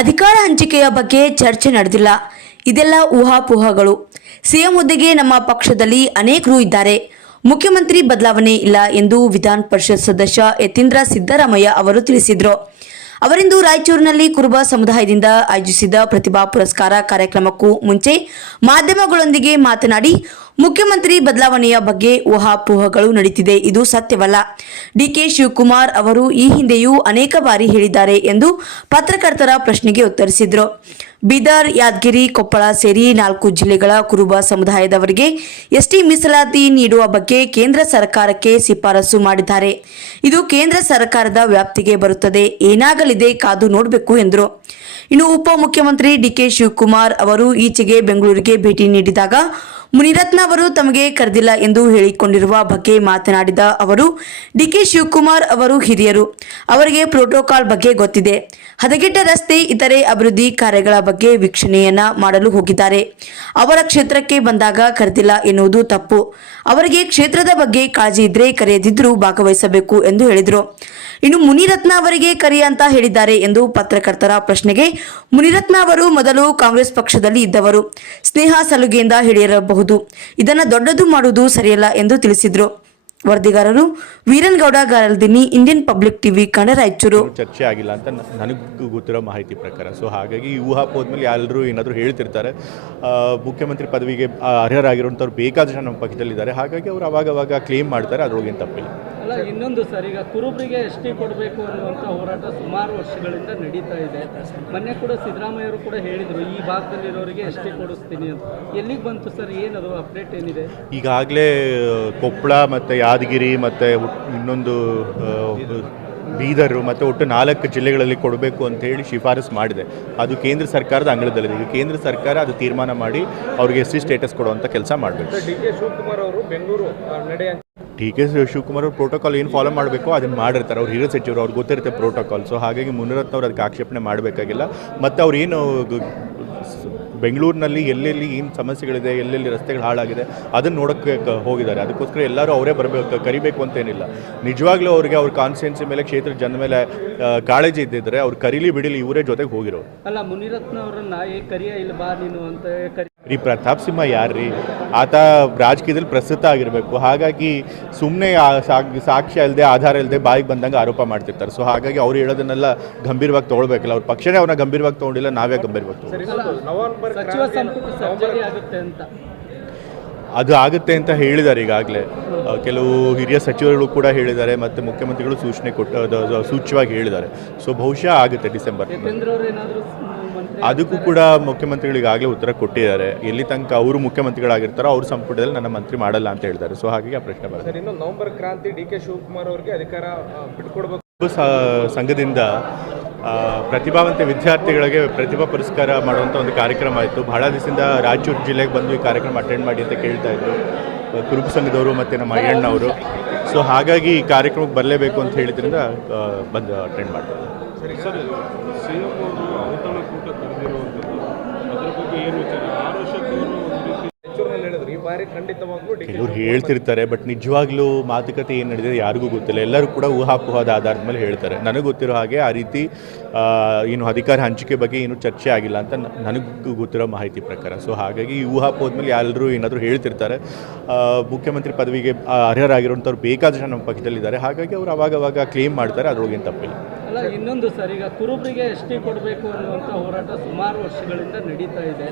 ಅಧಿಕಾರ ಹಂಚಿಕೆಯ ಬಗ್ಗೆ ಚರ್ಚೆ ನಡೆದಿಲ್ಲ. ಇದೆಲ್ಲ ಊಹಾಪೋಹಗಳು. ಸಿಎಂ ಹುದ್ದೆಗೆ ನಮ್ಮ ಪಕ್ಷದಲ್ಲಿ ಅನೇಕರು ಇದ್ದಾರೆ. ಮುಖ್ಯಮಂತ್ರಿ ಬದಲಾವಣೆ ಇಲ್ಲ ಎಂದು ವಿಧಾನ ಪರಿಷತ್ ಸದಸ್ಯ ಯತೀಂದ್ರ ಸಿದ್ದರಾಮಯ್ಯ ಅವರು ತಿಳಿಸಿದರು. ಅವರಿಂದು ರಾಯಚೂರಿನಲ್ಲಿ ಕುರುಬ ಸಮುದಾಯದಿಂದ ಆಯೋಜಿಸಿದ ಪ್ರತಿಭಾ ಪುರಸ್ಕಾರ ಕಾರ್ಯಕ್ರಮಕ್ಕೂ ಮುಂಚೆ ಮಾಧ್ಯಮಗಳೊಂದಿಗೆ ಮಾತನಾಡಿ, ಮುಖ್ಯಮಂತ್ರಿ ಬದಲಾವಣೆಯ ಬಗ್ಗೆ ಊಹಾಪೋಹಗಳು ನಡೀತಿದೆ, ಇದು ಸತ್ಯವಲ್ಲ. ಡಿಕೆ ಶಿವಕುಮಾರ್ ಅವರು ಈ ಹಿಂದೆಯೂ ಅನೇಕ ಬಾರಿ ಹೇಳಿದ್ದಾರೆ ಎಂದು ಪತ್ರಕರ್ತರ ಪ್ರಶ್ನೆಗೆ ಉತ್ತರಿಸಿದರು. ಬೀದರ್, ಯಾದಗಿರಿ, ಕೊಪ್ಪಳ ಸೇರಿ 4 ಜಿಲ್ಲೆಗಳ ಕುರುಬ ಸಮುದಾಯದವರಿಗೆ ಎಸ್ಟಿ ಮೀಸಲಾತಿ ನೀಡುವ ಬಗ್ಗೆ ಕೇಂದ್ರ ಸರ್ಕಾರಕ್ಕೆ ಶಿಫಾರಸು ಮಾಡಿದ್ದಾರೆ. ಇದು ಕೇಂದ್ರ ಸರ್ಕಾರದ ವ್ಯಾಪ್ತಿಗೆ ಬರುತ್ತದೆ. ಏನಾಗಲಿದೆ ಕಾದು ನೋಡಬೇಕು ಎಂದರು. ಇನ್ನು ಉಪಮುಖ್ಯಮಂತ್ರಿ ಡಿಕೆ ಶಿವಕುಮಾರ್ ಅವರು ಈಚೆಗೆ ಬೆಂಗಳೂರಿಗೆ ಭೇಟಿ ನೀಡಿದಾಗ ಮುನಿರತ್ನ ಅವರು ತಮಗೆ ಕರೆದಿಲ್ಲ ಎಂದು ಹೇಳಿಕೊಂಡಿರುವ ಬಗ್ಗೆ ಮಾತನಾಡಿದ ಅವರು, ಡಿಕೆ ಶಿವಕುಮಾರ್ ಅವರು ಹಿರಿಯರು, ಅವರಿಗೆ ಪ್ರೋಟೋಕಾಲ್ ಬಗ್ಗೆ ಗೊತ್ತಿದೆ. ಹದಗೆಟ್ಟ ರಸ್ತೆ, ಇತರೆ ಅಭಿವೃದ್ಧಿ ಕಾರ್ಯಗಳ ಬಗ್ಗೆ ವೀಕ್ಷಣೆಯನ್ನ ಮಾಡಲು ಹೋಗಿದ್ದಾರೆ. ಅವರ ಕ್ಷೇತ್ರಕ್ಕೆ ಬಂದಾಗ ಕರೆದಿಲ್ಲ ಎನ್ನುವುದು ತಪ್ಪು. ಅವರಿಗೆ ಕ್ಷೇತ್ರದ ಬಗ್ಗೆ ಕಾಳಜಿ ಇದ್ರೆ ಕರೆಯದಿದ್ರೂ ಭಾಗವಹಿಸಬೇಕು ಎಂದು ಹೇಳಿದರು. ಇನ್ನು ಮುನಿರತ್ನ ಅವರಿಗೆ ಕರೆ ಅಂತ ಹೇಳಿದ್ದಾರೆ ಎಂದು ಪತ್ರಕರ್ತರ ಪ್ರಶ್ನೆಗೆ, ಮುನಿರತ್ನ ಅವರು ಮೊದಲು ಕಾಂಗ್ರೆಸ್ ಪಕ್ಷದಲ್ಲಿ ಇದ್ದವರು, ಸ್ನೇಹ ಸಲುಗೆಯಿಂದ ಹೇಳಿರಬಹುದು. ಇದನ್ನು ದೊಡ್ಡದು ಮಾಡುವುದು ಸರಿಯಲ್ಲ ಎಂದು ತಿಳಿಸಿದರು. ವರದಿಗಾರರು ವೀರನಗೌಡ ಗಾರಲ್ದಿನಿ, Indian public TV, Kannada, Raichur. ಚರ್ಚೆ ಆಗಿಲ್ಲ ಅಂತ ನನಗೆ ಗೊತ್ತಿರೋ ಮಾಹಿತಿ ಪ್ರಕಾರ. ಸೊ ಹಾಗಾಗಿ ಈ ಊಹಾಪೋದ್ಮೇಲೆ ಎಲ್ಲರೂ ಏನಾದರೂ ಹೇಳ್ತಿರ್ತಾರೆ. ಮುಖ್ಯಮಂತ್ರಿ ಪದವಿಗೆ ಅರ್ಹರಾಗಿರುವಂಥವ್ರು ಬೇಕಾದ ಜನ ನಮ್ಮ ಪಕ್ಷದಲ್ಲಿದ್ದಾರೆ. ಹಾಗಾಗಿ ಅವರು ಅವಾಗವಾಗ ಕ್ಲೇಮ್ ಮಾಡ್ತಾರೆ, ಅದ್ರೊಳಗೇನು ತಪ್ಪಿಲ್ಲ. ಅಲ್ಲ, ಇನ್ನೊಂದು ಸರ್, ಈಗ ಕುರುಬರಿಗೆ ಎಸ್ಟಿ ಕೊಡಬೇಕು ಅನ್ನುವಂಥ ಹೋರಾಟ ಸುಮಾರು ವರ್ಷಗಳಿಂದ ನಡೀತಾ ಇದೆ. ಮೊನ್ನೆ ಕೂಡ ಸಿದ್ದರಾಮಯ್ಯವರು ಕೂಡ ಹೇಳಿದರು, ಈ ಭಾಗದಲ್ಲಿರೋರಿಗೆ ಎಸ್ಟಿ ಕೊಡಿಸ್ತೀನಿ ಅಂತ. ಎಲ್ಲಿಗೆ ಬಂತು ಸರ್? ಏನದು ಅಪ್ಡೇಟ್ ಏನಿದೆ? ಈಗಾಗಲೇ ಕೊಪ್ಪಳ ಮತ್ತು ಯಾದಗಿರಿ ಮತ್ತು ಇನ್ನೊಂದು ಬೀದರು ಮತ್ತು ಒಟ್ಟು 4 ಜಿಲ್ಲೆಗಳಲ್ಲಿ ಕೊಡಬೇಕು ಅಂತ ಹೇಳಿ ಶಿಫಾರಸು ಮಾಡಿದೆ. ಅದು ಕೇಂದ್ರ ಸರ್ಕಾರದ ಅಂಗಳದಲ್ಲಿದೆ. ಈಗ ಕೇಂದ್ರ ಸರ್ಕಾರ ಅದು ತೀರ್ಮಾನ ಮಾಡಿ ಅವ್ರಿಗೆ ಎಸ್ಟಿ ಸ್ಟೇಟಸ್ ಕೊಡುವಂಥ ಕೆಲಸ ಮಾಡಬೇಕು. ಡಿಕೆ ಶಿವಕುಮಾರ್ ಅವರು ಬೆಂಗಳೂರು ಡಿಕೆ ಶಿವಕುಮಾರ್ ಅವರು ಪ್ರೋಟೋಕಾಲ್ ಏನು ಫಾಲೋ ಮಾಡಬೇಕು ಅದನ್ನು ಮಾಡಿರ್ತಾರೆ. ಅವ್ರು ಹಿರಿಯ ಸಚಿವರು, ಅವ್ರಿಗೆ ಗೊತ್ತಿರುತ್ತೆ ಪ್ರೋಟೋಕಾಲ್. ಸೊ ಹಾಗಾಗಿ ಮುನಿರತ್ನ ಅವ್ರು ಅದಕ್ಕೆ ಆಕ್ಷೇಪಣೆ ಮಾಡಬೇಕಾಗಿಲ್ಲ. ಮತ್ತು ಅವ್ರು ಏನು ಬೆಂಗಳೂರಿನಲ್ಲಿ ಎಲ್ಲೆಲ್ಲಿ ಏನು ಸಮಸ್ಯೆಗಳಿದೆ, ಎಲ್ಲೆಲ್ಲಿ ರಸ್ತೆಗಳು ಹಾಳಾಗಿದೆ ಅದನ್ನು ನೋಡೋಕ್ಕೆ ಹೋಗಿದ್ದಾರೆ. ಅದಕ್ಕೋಸ್ಕರ ಎಲ್ಲರೂ ಅವರೇ ಬರಬೇಕು, ಕರಿಬೇಕು ಅಂತೇನಿಲ್ಲ. ನಿಜವಾಗ್ಲೂ ಅವ್ರಿಗೆ ಅವ್ರ ಕಾನ್ಸ್ಟಿಟ್ಯೂನ್ಸಿ ಮೇಲೆ, ಕ್ಷೇತ್ರದ ಜನ ಮೇಲೆ ಕಾಳಜಿ ಇದ್ದಿದ್ರೆ ಅವ್ರು ಕರೀಲಿ ಬಿಡಿಲಿ, ಇವರೇ ಜೊತೆಗೆ ಹೋಗಿರೋರು. ಅಲ್ಲ, ಮುನಿರತ್ನ ಅವರನ್ನ ಕರಿಯ ಇಲ್ಲ ಬಾ ನೀನು ಅಂತ ರೀ ಪ್ರತಾಪ್ ಸಿಂಹ ಯಾರ್ರೀ? ಆತ ರಾಜಕೀಯದಲ್ಲಿ ಪ್ರಸ್ತುತ ಆಗಿರಬೇಕು. ಹಾಗಾಗಿ ಸುಮ್ಮನೆ ಸಾಕ್ಷ್ಯ ಇಲ್ಲದೆ, ಆಧಾರ ಇಲ್ಲದೆ ಬಾಯಿಗೆ ಬಂದಂಗೆ ಆರೋಪ ಮಾಡ್ತಿರ್ತಾರೆ. ಸೊ ಹಾಗಾಗಿ ಅವ್ರು ಹೇಳೋದನ್ನೆಲ್ಲ ಗಂಭೀರವಾಗಿ ತೊಗೊಳ್ಬೇಕಲ್ಲ. ಅವ್ರ ಪಕ್ಷನೇ ಅವ್ರನ್ನ ಗಂಭೀರವಾಗಿ ತೊಗೊಂಡಿಲ್ಲ, ನಾವೇ ಗಂಭೀರವಾಗಿ ಅದು ಆಗುತ್ತೆ ಅಂತ ಹೇಳಿದ್ದಾರೆ. ಈಗಾಗಲೇ ಕೆಲವು ಹಿರಿಯ ಸಚಿವರುಗಳು ಕೂಡ ಹೇಳಿದ್ದಾರೆ ಮತ್ತು ಮುಖ್ಯಮಂತ್ರಿಗಳು ಸೂಚ್ಯವಾಗಿ ಹೇಳಿದ್ದಾರೆ. ಸೊ ಬಹುಶಃ ಆಗುತ್ತೆ ಡಿಸೆಂಬರ್. ಅದಕ್ಕೂ ಕೂಡ ಮುಖ್ಯಮಂತ್ರಿಗಳು ಈಗಾಗಲೇ ಉತ್ತರ ಕೊಟ್ಟಿದ್ದಾರೆ. ಎಲ್ಲಿ ತನಕ ಅವರು ಮುಖ್ಯಮಂತ್ರಿಗಳಾಗಿರ್ತಾರೋ ಅವ್ರ ಸಂಪುಟದಲ್ಲಿ ನನ್ನ ಮಂತ್ರಿ ಮಾಡಲ್ಲ ಅಂತ ಹೇಳಿದ್ದಾರೆ. ಸೊ ಹಾಗಾಗಿ ಆ ಪ್ರಶ್ನೆ ಬರುತ್ತೆ. ಇನ್ನು ನವೆಂಬರ್ ಕ್ರಾಂತಿ, ಡಿಕೆ ಶಿವಕುಮಾರ್ ಅವರಿಗೆ ಅಧಿಕಾರ ಬಿಟ್ಕೊಡ್ಬೇಕು ಸಂಘದಿಂದ ಪ್ರತಿಭಾವಂತ ವಿದ್ಯಾರ್ಥಿಗಳಿಗೆ ಪ್ರತಿಭಾ ಪುರಸ್ಕಾರ ಮಾಡುವಂಥ ಒಂದು ಕಾರ್ಯಕ್ರಮ ಆಯಿತು. ಬಹಳ ದಿವಸದಿಂದ ರಾಯಚೂರು ಜಿಲ್ಲೆಗೆ ಬಂದು ಈ ಕಾರ್ಯಕ್ರಮ ಅಟೆಂಡ್ ಮಾಡಿ ಅಂತ ಕೇಳ್ತಾ ಇದ್ರು ಕುರುಬ ಸಂಘದವರು ಮತ್ತು ನಮ್ಮ ಅಯ್ಯಣ್ಣವರು. ಸೊ ಹಾಗಾಗಿ ಈ ಕಾರ್ಯಕ್ರಮಕ್ಕೆ ಬರಲೇಬೇಕು ಅಂತ ಹೇಳಿದ್ರಿಂದ ಬಂದು ಅಟೆಂಡ್ ಮಾಡ್ತಾರೆ. ಸರಿ ಸರ್, ಸಿ ಎಂ ಅವರು ಔತಣಕೂಟ ಕರೆದಿರುವಂಥದ್ದು, ಅದ್ರ ಬಗ್ಗೆ ಏನು ವಿಚಾರ? 6 ವರ್ಷಕ್ಕೆ ಹೇಳಿದ್ರು, ಈ ಬಾರಿ ಖಂಡಿತವಾಗ್ಲೂ ಕೆಲವರು ಹೇಳ್ತಿರ್ತಾರೆ. ಬಟ್ ನಿಜವಾಗ್ಲೂ ಮಾತುಕತೆ ಏನು ನಡೆದಿದೆ ಯಾರಿಗೂ ಗೊತ್ತಿಲ್ಲ. ಎಲ್ಲರೂ ಕೂಡ ಊಹಾಪೋಹದ ಆಧಾರದ ಮೇಲೆ ಹೇಳ್ತಾರೆ. ನನಗೆ ಗೊತ್ತಿರೋ ಹಾಗೆ ಆ ರೀತಿ ಏನು ಅಧಿಕಾರ ಹಂಚಿಕೆ ಬಗ್ಗೆ ಏನು ಚರ್ಚೆ ಆಗಿಲ್ಲ ಅಂತ ನನಗೂ ಗೊತ್ತಿರೋ ಮಾಹಿತಿ ಪ್ರಕಾರ. ಸೊ ಹಾಗಾಗಿ ಈ ಊಹಾಪೋದ್ಮೇಲೆ ಎಲ್ಲರೂ ಏನಾದರೂ ಹೇಳ್ತಿರ್ತಾರೆ. ಮುಖ್ಯಮಂತ್ರಿ ಪದವಿಗೆ ಅರ್ಹರಾಗಿರುವಂಥವ್ರು ಬೇಕಾದ ಜನ ನಮ್ಮ ಪಕ್ಷದಲ್ಲಿದ್ದಾರೆ. ಹಾಗಾಗಿ ಅವರು ಅವಾಗವಾಗ ಕ್ಲೇಮ್ ಮಾಡ್ತಾರೆ, ಅದ್ರೊಳಗೇನು ತಪ್ಪಿಲ್ಲ. ಅಲ್ಲ, ಇನ್ನೊಂದು ಸರ್, ಈಗ ಕುರುಬರಿಗೆ ಎಸ್ಟಿ ಕೊಡಬೇಕು ಅನ್ನುವಂಥ ಹೋರಾಟ ಸುಮಾರು ವರ್ಷಗಳಿಂದ ನಡೀತಾ ಇದೆ.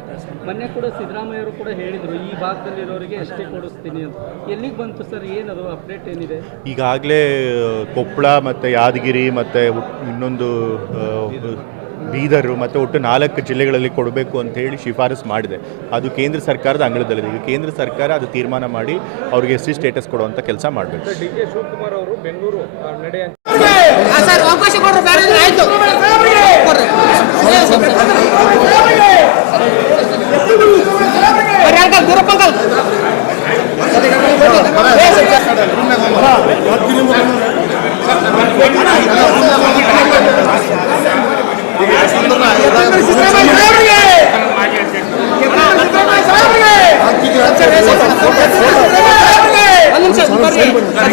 ಮೊನ್ನೆ ಕೂಡ ಸಿದ್ದರಾಮಯ್ಯವರು ಕೂಡ ಹೇಳಿದರು, ಈ ಭಾಗದಲ್ಲಿರೋರಿಗೆ ಎಸ್ಟಿ ಕೊಡಿಸ್ತೀನಿ ಅಂತ. ಎಲ್ಲಿಗೆ ಬಂತು ಸರ್? ಏನದು ಅಪ್ಡೇಟ್ ಏನಿದೆ? ಈಗಾಗಲೇ ಕೊಪ್ಪಳ ಮತ್ತು ಯಾದಗಿರಿ ಮತ್ತು ಇನ್ನೊಂದು ಬೀದರು ಮತ್ತು ಒಟ್ಟು 4 ಜಿಲ್ಲೆಗಳಲ್ಲಿ ಕೊಡಬೇಕು ಅಂತ ಹೇಳಿ ಶಿಫಾರಸು ಮಾಡಿದೆ. ಅದು ಕೇಂದ್ರ ಸರ್ಕಾರದ ಅಂಗಳದಲ್ಲಿದೆ. ಈಗ ಕೇಂದ್ರ ಸರ್ಕಾರ ಅದು ತೀರ್ಮಾನ ಮಾಡಿ ಅವ್ರಿಗೆ ಎಸ್ಟಿ ಸ್ಟೇಟಸ್ ಕೊಡುವಂಥ ಕೆಲಸ ಮಾಡಬೇಕು. ಡಿಕೆ ಶಿವಕುಮಾರ್ ಅವರು ಬೆಂಗಳೂರು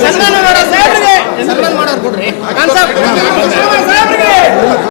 ಸನ್ಮಾನ ಮಾಡೋರು ಕೊಡ್ರಿ.